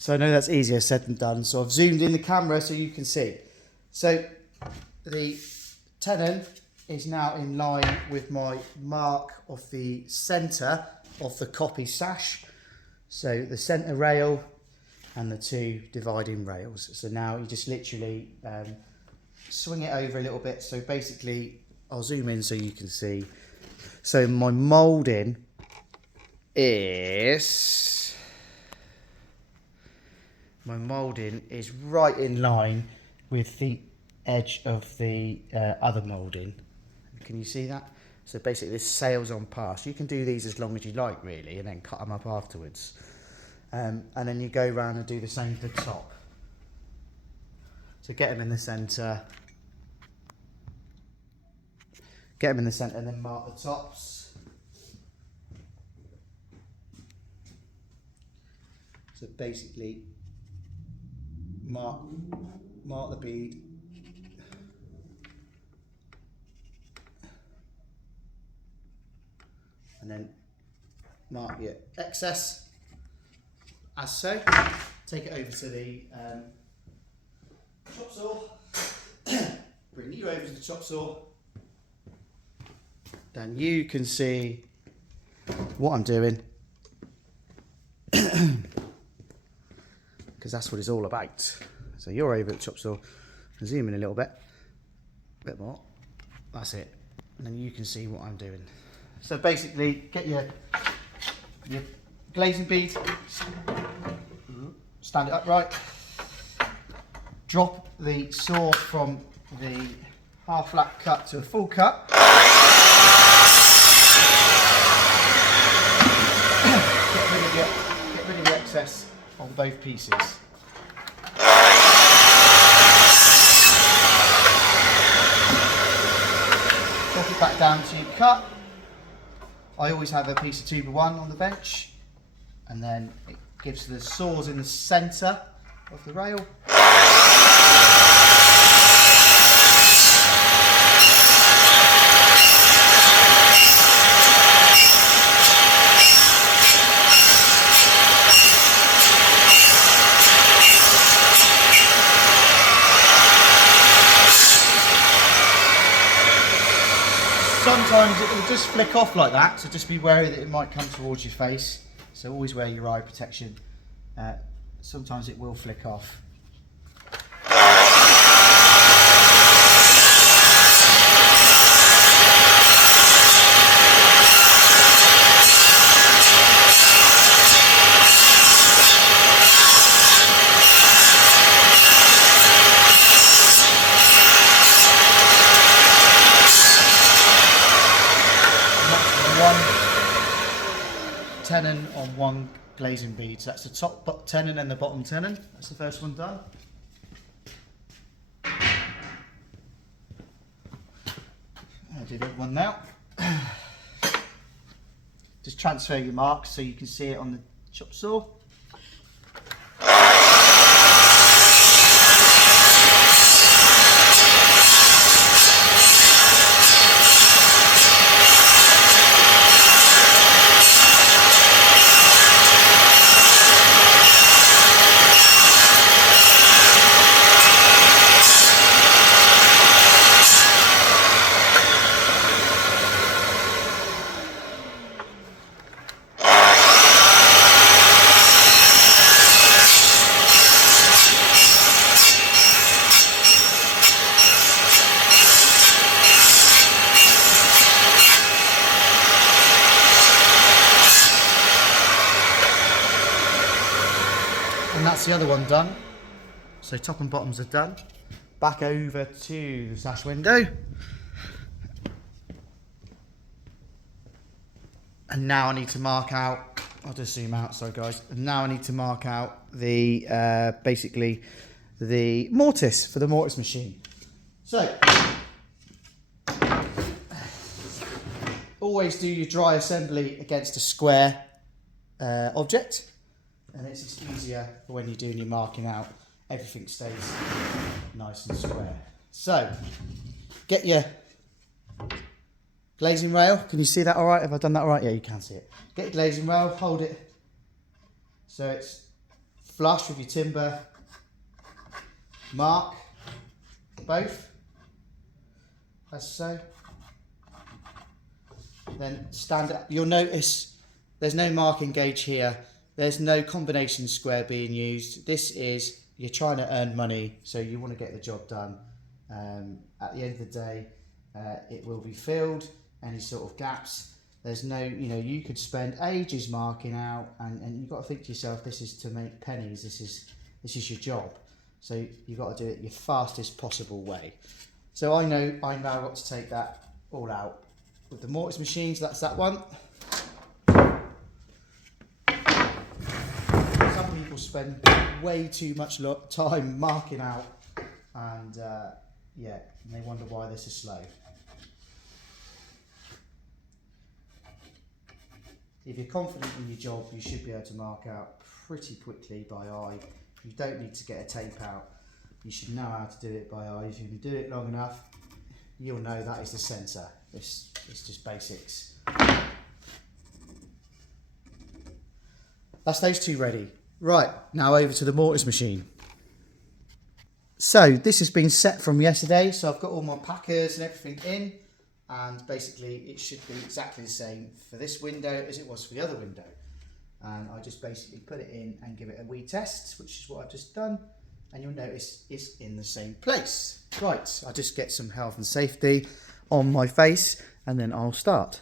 So I know that's easier said than done. So I've zoomed in the camera so you can see. So the tenon is now in line with my mark of the centre of the copy sash. So the centre rail and the two dividing rails. So now you just literally swing it over a little bit. So basically, I'll zoom in so you can see. So my moulding is right in line with the edge of the other moulding. Can you see that? So basically this sails on past. You can do these as long as you like really, and then cut them up afterwards. And then you go around and do the same for the top. So get them in the centre. Get them in the centre and then mark the tops. So basically mark the bead. And then mark your excess as so. Take it over to the chop saw. Bring you over to the chop saw. Then you can see what I'm doing. Because that's what it's all about. So you're over at the chop saw. Zoom in a little bit more. That's it. And then you can see what I'm doing. So basically, get your glazing bead, stand it upright, drop the saw from the half flat cut to a full cut. Get rid of the excess on both pieces. Drop it back down to your cut. I always have a piece of 2x1 on the bench, and then it gives the saws in the centre of the rail. Sometimes it will just flick off like that, so just be wary that it might come towards your face. So always wear your eye protection. Sometimes it will flick off. Tenon on one glazing bead. So that's the top tenon and the bottom tenon. That's the first one done. I'll do the other one now. Just transfer your marks so you can see it on the chop saw. And that's the other one done. So top and bottoms are done. Back over to the sash window. And now I need to mark out, I'll just zoom out, sorry guys. And now I need to mark out the, basically the mortise for the mortise machine. So, always do your dry assembly against a square object. And it's just easier for when you're doing your marking out. Everything stays nice and square. So, get your glazing rail. Can you see that all right? Have I done that all right? Yeah, you can see it. Get your glazing rail, hold it so it's flush with your timber, mark both, as so. Then stand up. You'll notice there's no marking gauge here. There's no combination square being used. This is, you're trying to earn money, so you want to get the job done. At the end of the day, it will be filled, any sort of gaps. There's no, you could spend ages marking out, and you've got to think to yourself, this is to make pennies, this is your job. So you've got to do it your fastest possible way. So I know I've now got to take that all out with the mortise machines. That's that one. Some people spend way too much time marking out, and and they wonder why this is slow. If you're confident in your job, you should be able to mark out pretty quickly by eye. You don't need to get a tape out. You should know how to do it by eye. If you can do it long enough, you'll know that is the centre. It's just basics. That's those two ready. Right, now over to the mortise machine. So this has been set from yesterday, so I've got all my packers and everything in, and basically it should be exactly the same for this window as it was for the other window. And I just basically put it in and give it a wee test, which is what I've just done, and you'll notice it's in the same place. Right, I'll just get some health and safety on my face and then I'll start.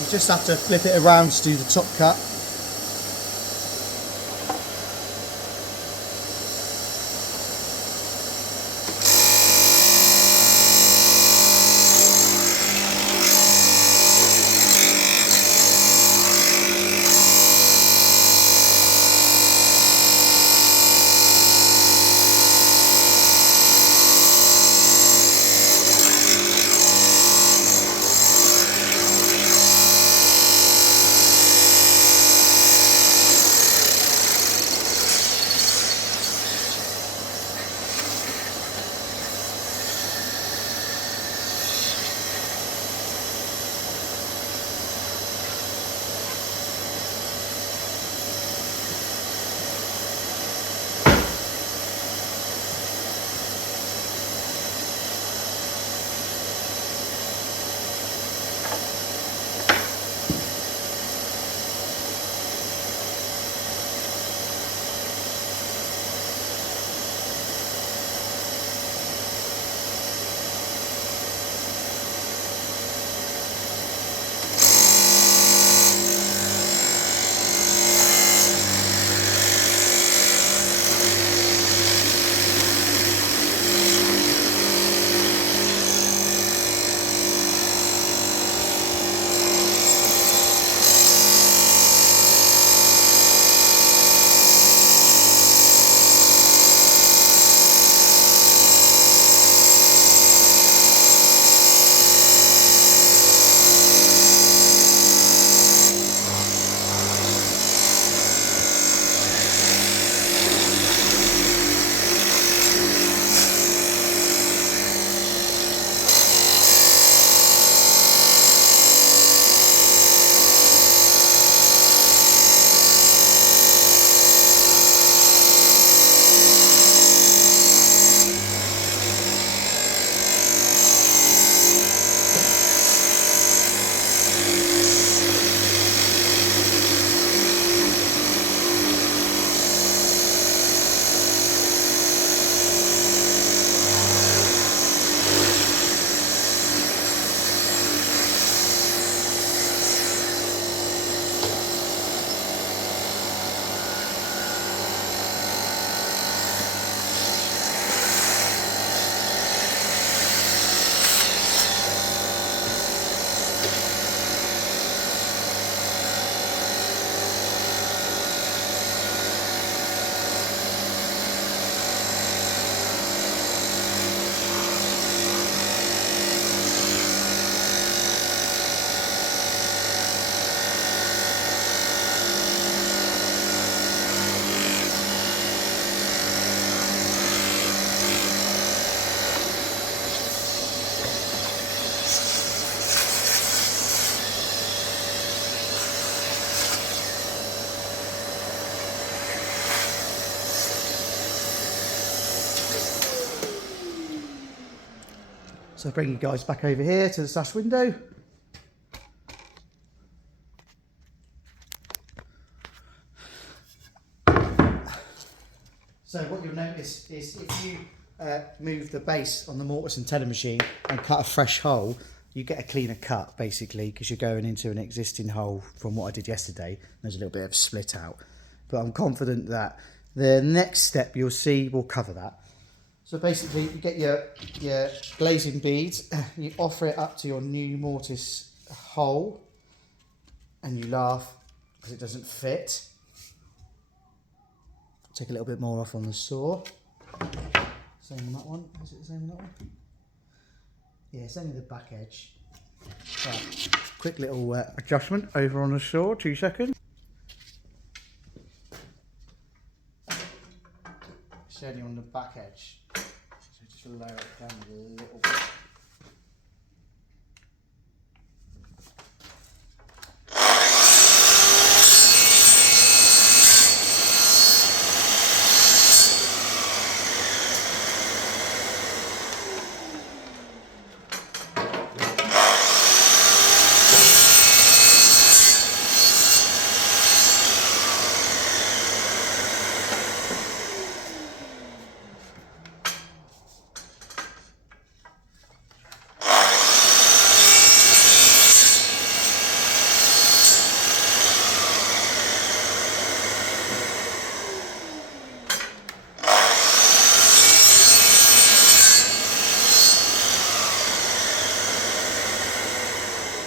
You just have to flip it around to do the top cut. So bring you guys back over here to the sash window. So what you'll notice is if you move the base on the mortise and tenon machine and cut a fresh hole, you get a cleaner cut basically, because you're going into an existing hole from what I did yesterday. There's a little bit of split out, but I'm confident that the next step you'll see will cover that. So basically you get your glazing beads, you offer it up to your new mortise hole, and you laugh because it doesn't fit. Take a little bit more off on the saw. Same on that one. Is it the same on that one? Yeah, it's only the back edge. Right. Quick little adjustment over on the saw, 2 seconds. It's only on the back edge. So just lower it down a little bit.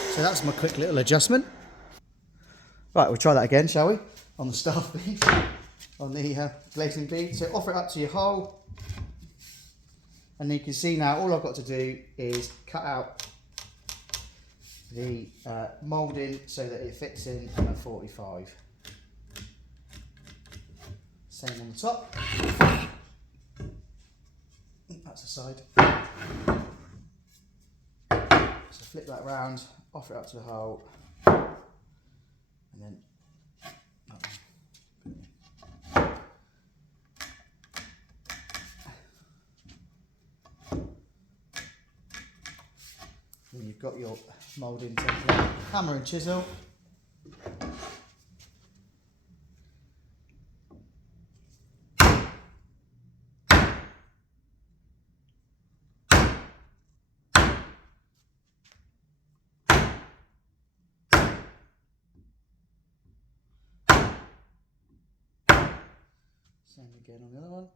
So that's my quick little adjustment. Right, we'll try that again, shall we? On the staff bead, on the glazing bead. So offer it up to your hole. And you can see now all I've got to do is cut out the moulding so that it fits in at a 45. Same on the top. That's the side. So flip that round, offer it up to the hole, and then then you've got your moulding template, hammer and chisel. Same again on the other one.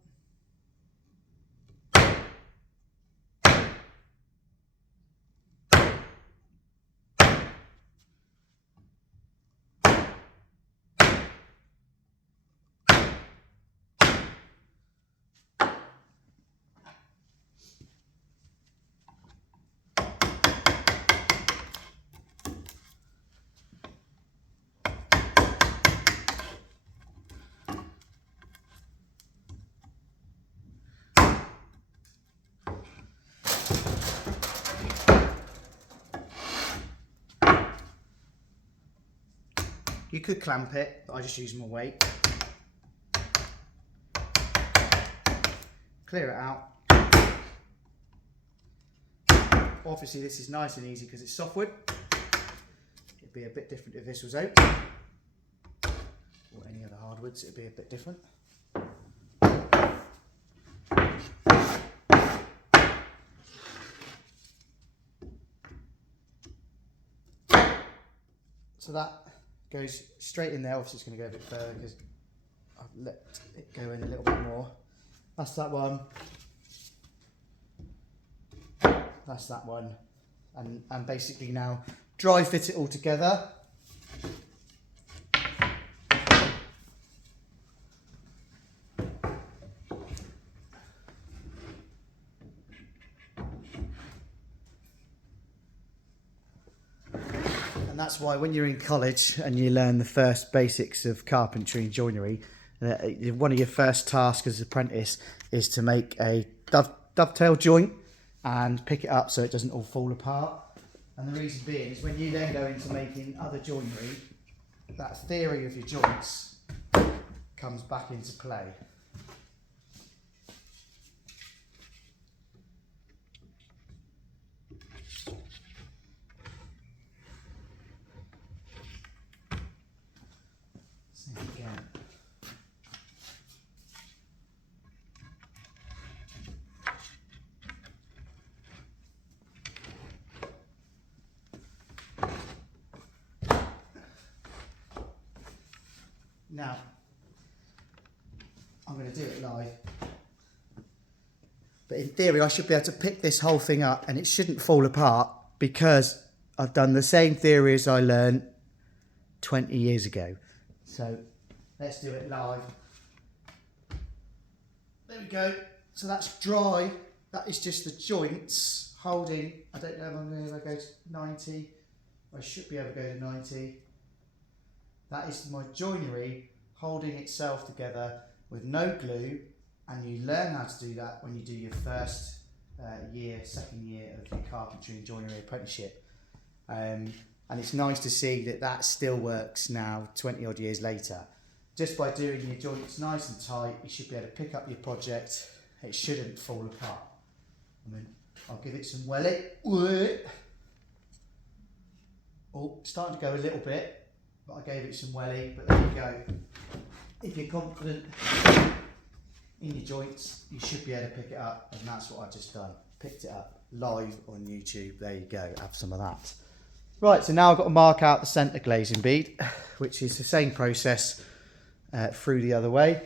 You could clamp it, but I just use my weight. Clear it out. Obviously this is nice and easy because it's softwood. It'd be a bit different if this was oak or any other hardwoods, it'd be a bit different. So that goes straight in there. Obviously it's going to go a bit further because I've let it go in a little bit more. That's that one. That's that one. And basically now dry fit it all together. And that's why when you're in college and you learn the first basics of carpentry and joinery, one of your first tasks as an apprentice is to make a dovetail joint and pick it up so it doesn't all fall apart. And the reason being is when you then go into making other joinery, that theory of your joints comes back into play. Now, I'm going to do it live. But in theory, I should be able to pick this whole thing up and it shouldn't fall apart because I've done the same theory as I learned 20 years ago. So let's do it live. There we go. So that's dry. That is just the joints holding. I don't know if I'm going to go to 90. I should be able to go to 90. That is my joinery holding itself together with no glue, and you learn how to do that when you do your first second year of your carpentry and joinery apprenticeship. And it's nice to see that that still works now 20 odd years later. Just by doing your joints nice and tight, you should be able to pick up your project. It shouldn't fall apart. I mean, I'll give it some welly. Oh, starting to go a little bit, but I gave it some welly, but there you go. If you're confident in your joints, you should be able to pick it up, and that's what I've just done. Picked it up live on YouTube. There you go, have some of that. Right, so now I've got to mark out the centre glazing bead, which is the same process through the other way.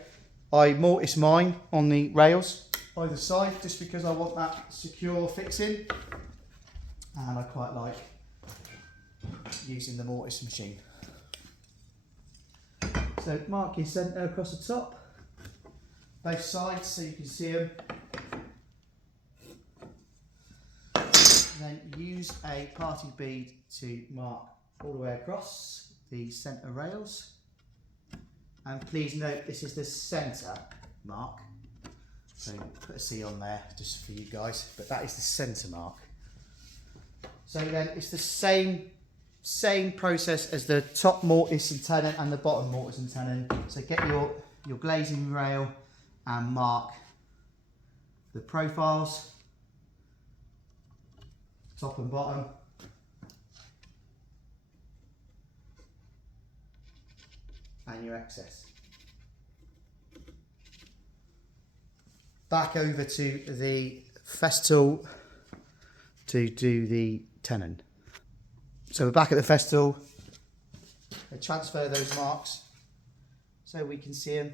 I mortise mine on the rails either side just because I want that secure fixing, and I quite like using the mortise machine. So mark your centre across the top, both sides so you can see them. Then use a parting bead to mark all the way across the centre rails. And please note this is the centre mark. So put a C on there just for you guys, but that is the centre mark. So then it's the same process as the top mortise and tenon and the bottom mortise and tenon. So get your glazing rail and mark the profiles, top and bottom. And your excess. Back over to the festal to do the tenon. So we're back at the festal. I transfer those marks so we can see them.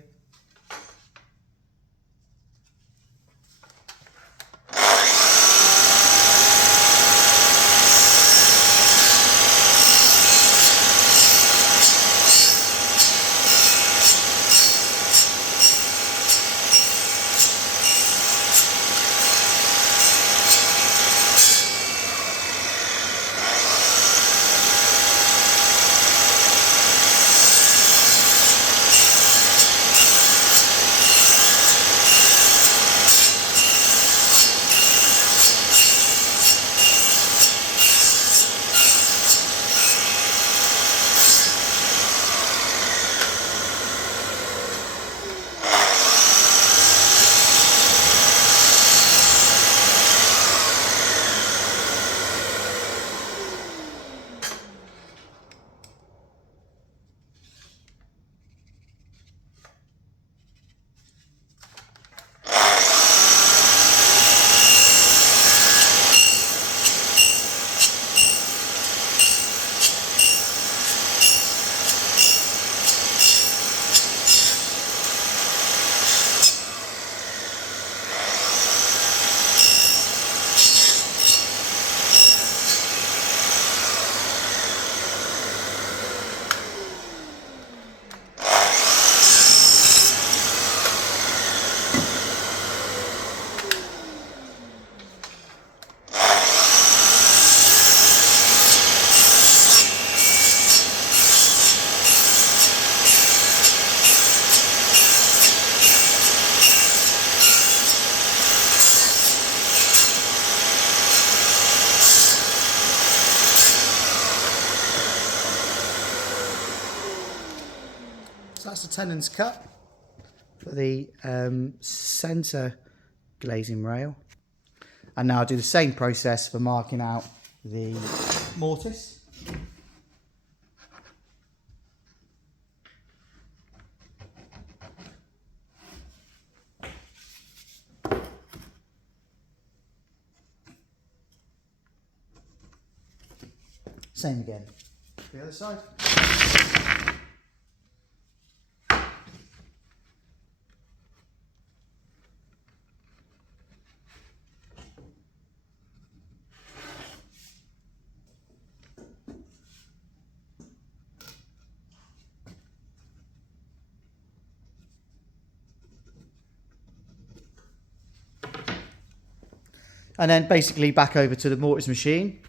So that's the tenons cut for the centre glazing rail. And now I'll do the same process for marking out the mortise. Same again. The other side. And then basically back over to the mortise machine.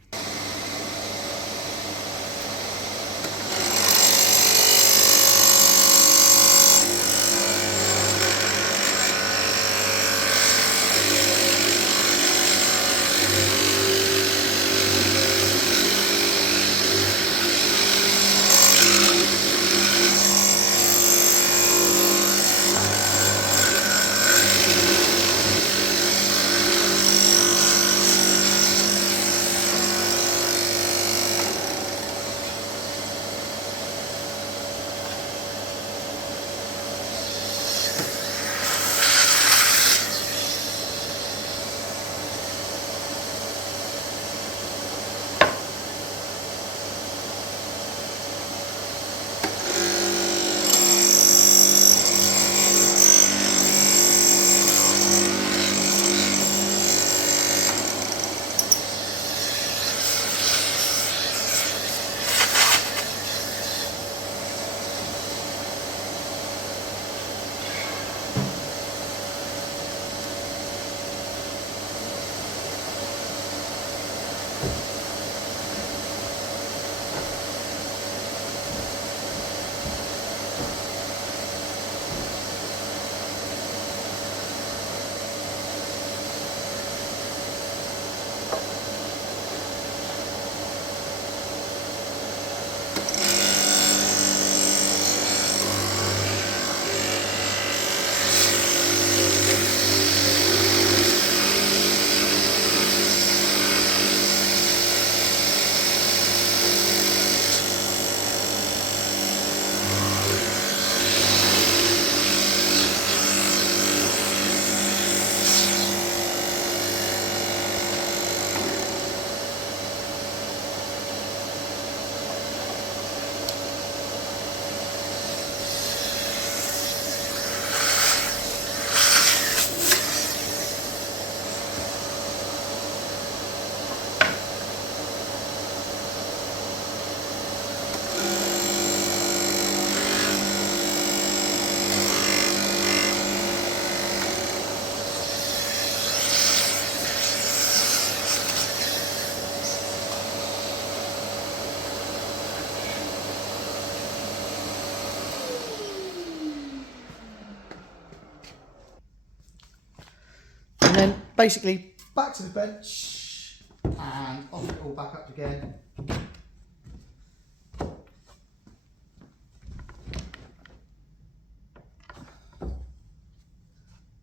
And then basically back to the bench and off it all back up again.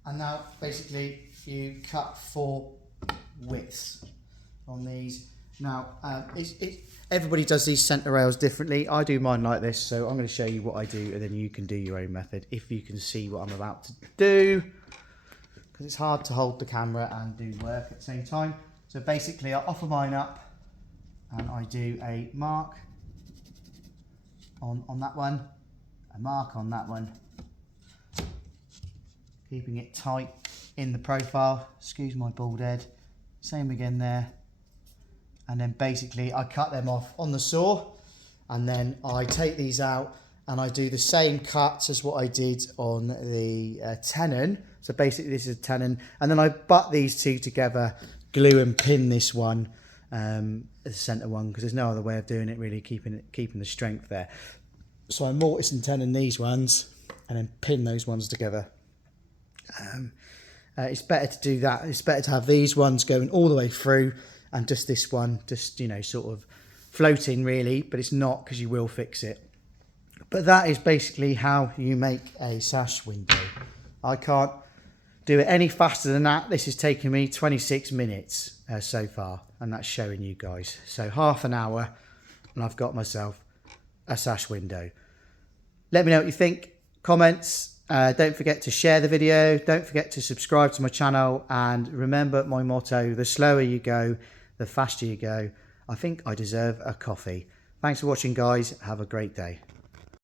And now basically you cut 4 widths on these. Now everybody does these centre rails differently. I do mine like this, so I'm going to show you what I do and then you can do your own method if you can see what I'm about to do. Because it's hard to hold the camera and do work at the same time. So basically I offer mine up and I do a mark on that one, a mark on that one, keeping it tight in the profile. Excuse my bald head. Same again there. And then basically I cut them off on the saw and then I take these out and I do the same cuts as what I did on the tenon. So basically this is a tenon, and then I butt these two together, glue and pin this one, the centre one, because there's no other way of doing it really, keeping the strength there. So I mortise and tenon these ones and then pin those ones together. It's better to do that. It's better to have these ones going all the way through and just this one, just, you know, sort of floating really, but it's not, because you will fix it. But that is basically how you make a sash window. I can't do it any faster than that. This has taken me 26 minutes so far, and that's showing you guys. So half an hour and I've got myself a sash window. Let me know what you think. Comments. Don't forget to share the video. Don't forget to subscribe to my channel. And remember my motto, the slower you go, the faster you go. I think I deserve a coffee. Thanks for watching, guys. Have a great day.